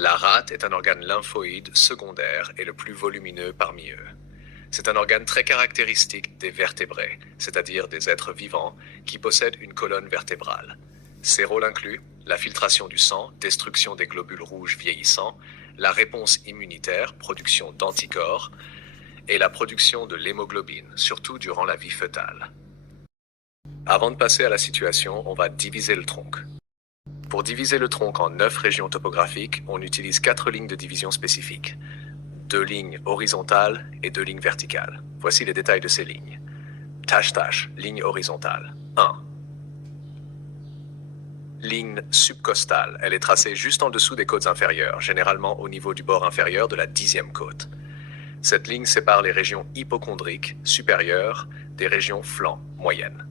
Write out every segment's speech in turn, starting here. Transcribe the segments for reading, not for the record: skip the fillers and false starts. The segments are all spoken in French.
La rate est un organe lymphoïde secondaire et le plus volumineux parmi eux. C'est un organe très caractéristique des vertébrés, c'est-à-dire des êtres vivants qui possèdent une colonne vertébrale. Ses rôles incluent la filtration du sang, destruction des globules rouges vieillissants, la réponse immunitaire, production d'anticorps, et la production de l'hémoglobine, surtout durant la vie fœtale. Avant de passer à la situation, on va diviser le tronc. Pour diviser le tronc en 9 régions topographiques, on utilise 4 lignes de division spécifiques. 2 lignes horizontales et 2 lignes verticales. Voici les détails de ces lignes. Tache-tache, ligne horizontale. 1. Ligne subcostale. Elle est tracée juste en dessous des côtes inférieures, généralement au niveau du bord inférieur de la 10e côte. Cette ligne sépare les régions hypocondriques, supérieures, des régions flancs, moyennes.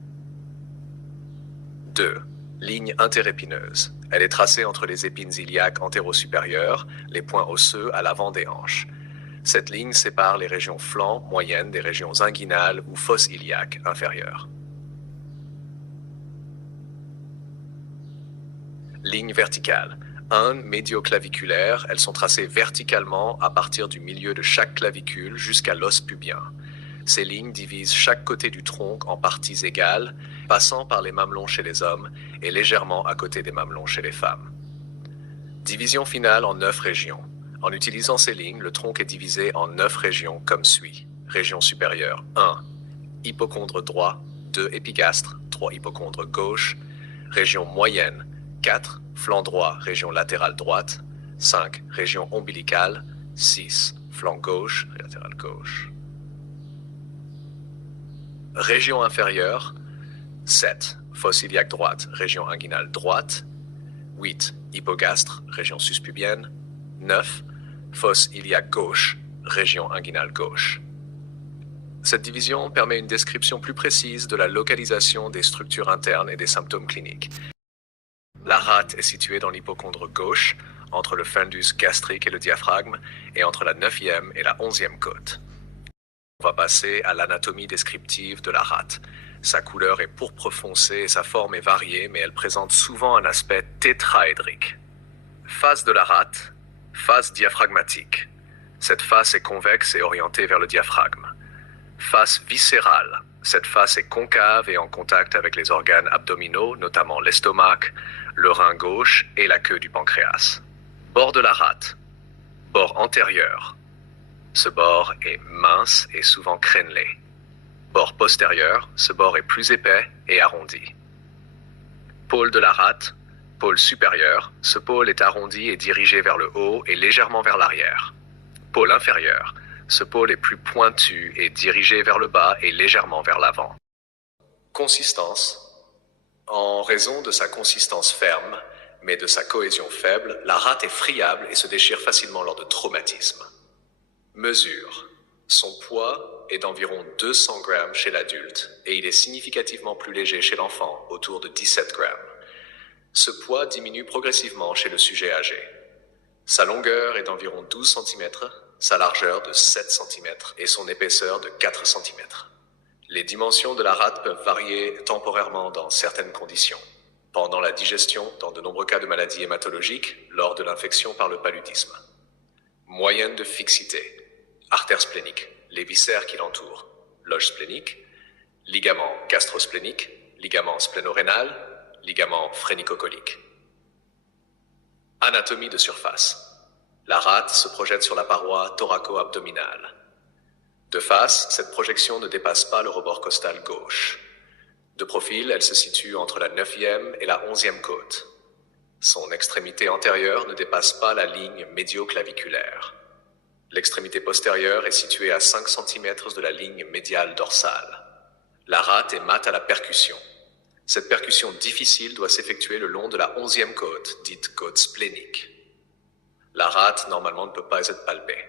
2. Ligne interépineuse. Elle est tracée entre les épines iliaques antéro-supérieures, les points osseux à l'avant des hanches. Cette ligne sépare les régions flancs moyennes des régions inguinales ou fosses iliaques inférieures. Ligne verticale. 1. Médioclaviculaire. Elles sont tracées verticalement à partir du milieu de chaque clavicule jusqu'à l'os pubien. Ces lignes divisent chaque côté du tronc en parties égales, passant par les mamelons chez les hommes et légèrement à côté des mamelons chez les femmes. Division finale en 9 régions. En utilisant ces lignes, le tronc est divisé en 9 régions comme suit. Région supérieure 1. Hypocondre droit, 2. Épigastre, 3. Hypocondre gauche. Région moyenne 4. Flanc droit, région latérale droite. 5. Région ombilicale. 6. Flanc gauche, latérale gauche. Région inférieure 7. Fosse iliaque droite, région inguinale droite. 8. Hypogastre, région suspubienne. 9. Fosse iliaque gauche, région inguinale gauche. Cette division permet une description plus précise de la localisation des structures internes et des symptômes cliniques. La rate est située dans l'hypocondre gauche, entre le fundus gastrique et le diaphragme, et entre la 9e et la 11e côte. On va passer à l'anatomie descriptive de la rate. Sa couleur est pourpre foncé et sa forme est variée, mais elle présente souvent un aspect tétraédrique. Face de la rate, face diaphragmatique. Cette face est convexe et orientée vers le diaphragme. Face viscérale. Cette face est concave et en contact avec les organes abdominaux, notamment l'estomac, le rein gauche et la queue du pancréas. Bord de la rate. Bord antérieur. Ce bord est mince et souvent crénelé. Bord postérieur, ce bord est plus épais et arrondi. Pôle de la rate, pôle supérieur, ce pôle est arrondi et dirigé vers le haut et légèrement vers l'arrière. Pôle inférieur, ce pôle est plus pointu et dirigé vers le bas et légèrement vers l'avant. Consistance. En raison de sa consistance ferme, mais de sa cohésion faible, la rate est friable et se déchire facilement lors de traumatismes. Mesure. Son poids est d'environ 200 grammes chez l'adulte et il est significativement plus léger chez l'enfant, autour de 17 grammes. Ce poids diminue progressivement chez le sujet âgé. Sa longueur est d'environ 12 cm, sa largeur de 7 cm et son épaisseur de 4 cm. Les dimensions de la rate peuvent varier temporairement dans certaines conditions. Pendant la digestion, dans de nombreux cas de maladies hématologiques, lors de l'infection par le paludisme. Moyenne de fixité. Artère splénique, les viscères qui l'entourent, loge splénique, ligament gastrosplénique, ligament splénorénal, ligament phrénicocolique. Anatomie de surface. La rate se projette sur la paroi thoraco-abdominale. De face, cette projection ne dépasse pas le rebord costal gauche. De profil, elle se situe entre la 9e et la 11e côte. Son extrémité antérieure ne dépasse pas la ligne médioclaviculaire. L'extrémité postérieure est située à 5 cm de la ligne médiale dorsale. La rate est mate à la percussion. Cette percussion difficile doit s'effectuer le long de la 11e côte, dite côte splénique. La rate, normalement, ne peut pas être palpée.